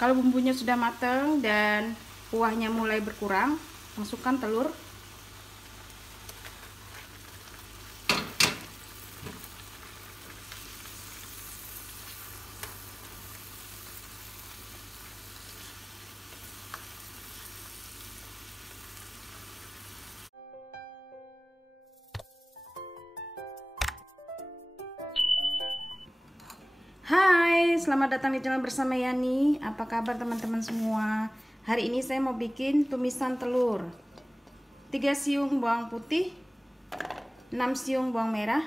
Kalau bumbunya sudah matang dan kuahnya mulai berkurang, masukkan telur. Hai, selamat datang di channel bersama Yani. Apa kabar teman-teman semua? Hari ini saya mau bikin tumisan telur. 3 siung bawang putih, 6 siung bawang merah,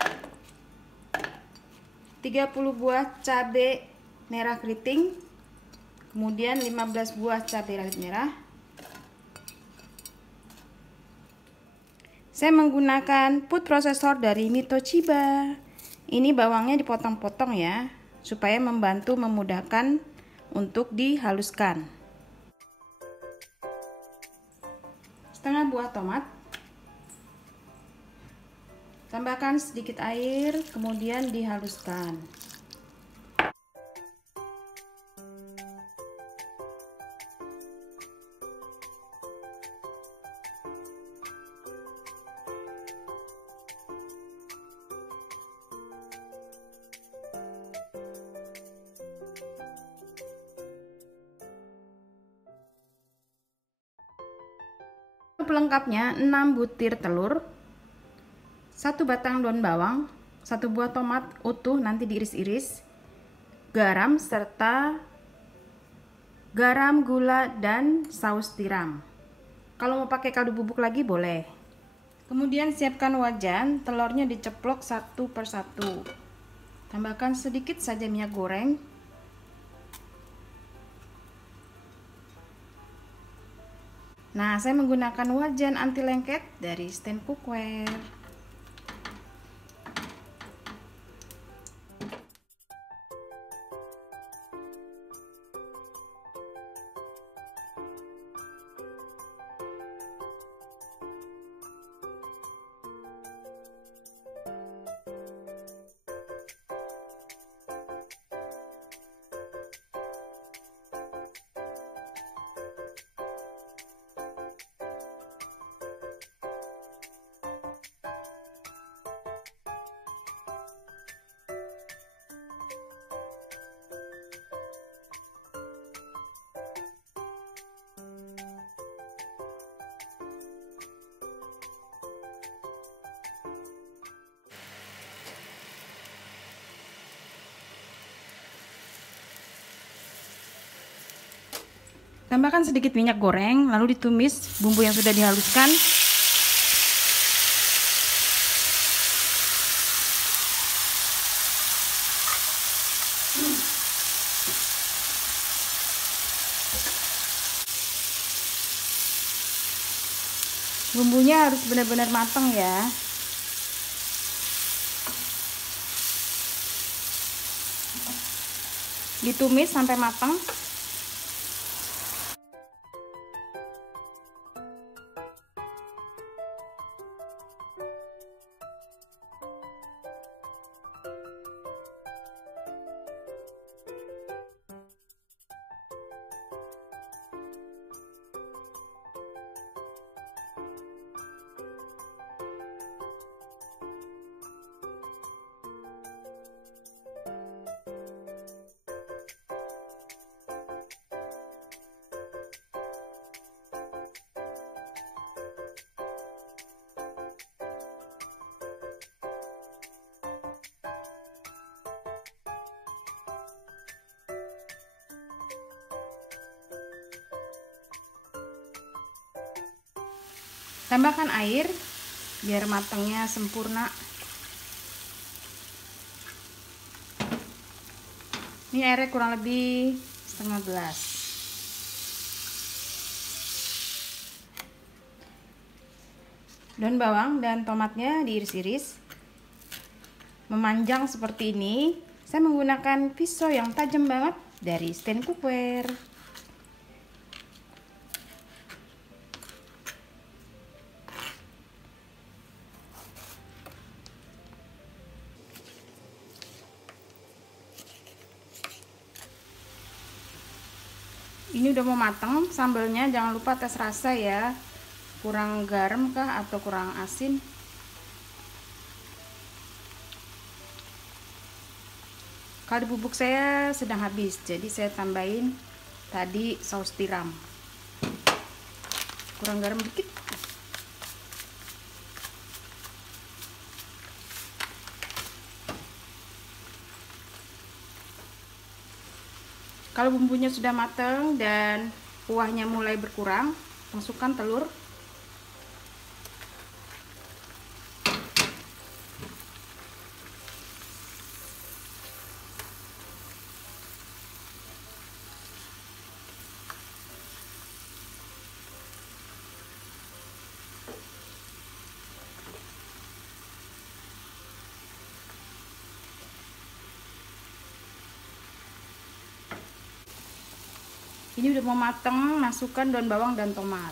30 buah cabai merah keriting, kemudian 15 buah cabai rawit merah. Saya menggunakan food processor dari Mitochiba. Ini bawangnya dipotong-potong ya, supaya membantu memudahkan untuk dihaluskan. Setengah buah tomat. Tambahkan sedikit air, kemudian dihaluskan. Pelengkapnya 6 butir telur, 1 batang daun bawang, 1 buah tomat utuh nanti diiris-iris, garam serta garam, gula, dan saus tiram. Kalau mau pakai kaldu bubuk lagi boleh. Kemudian siapkan wajan, telurnya diceplok satu persatu. Tambahkan sedikit saja minyak goreng. Nah, saya menggunakan wajan anti lengket dari Stand Cookware. Tambahkan sedikit minyak goreng, lalu ditumis bumbu yang sudah dihaluskan. Bumbunya harus benar-benar matang ya. Ditumis sampai matang. Tambahkan air biar matangnya sempurna. Ini airnya kurang lebih setengah gelas. Daun bawang dan tomatnya diiris-iris memanjang seperti ini. Saya menggunakan pisau yang tajam banget dari Stand Cookware. Ini udah mau matang. Sambelnya jangan lupa tes rasa ya, kurang garam kah atau kurang asin. Kaldu bubuk saya sedang habis, jadi saya tambahin tadi saus tiram, kurang garam dikit. Kalau bumbunya sudah matang dan kuahnya mulai berkurang, masukkan telur. Ini udah mau matang, masukkan daun bawang dan tomat.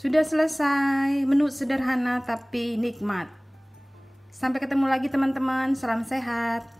Sudah selesai, menu sederhana tapi nikmat. Sampai ketemu lagi teman-teman, salam sehat.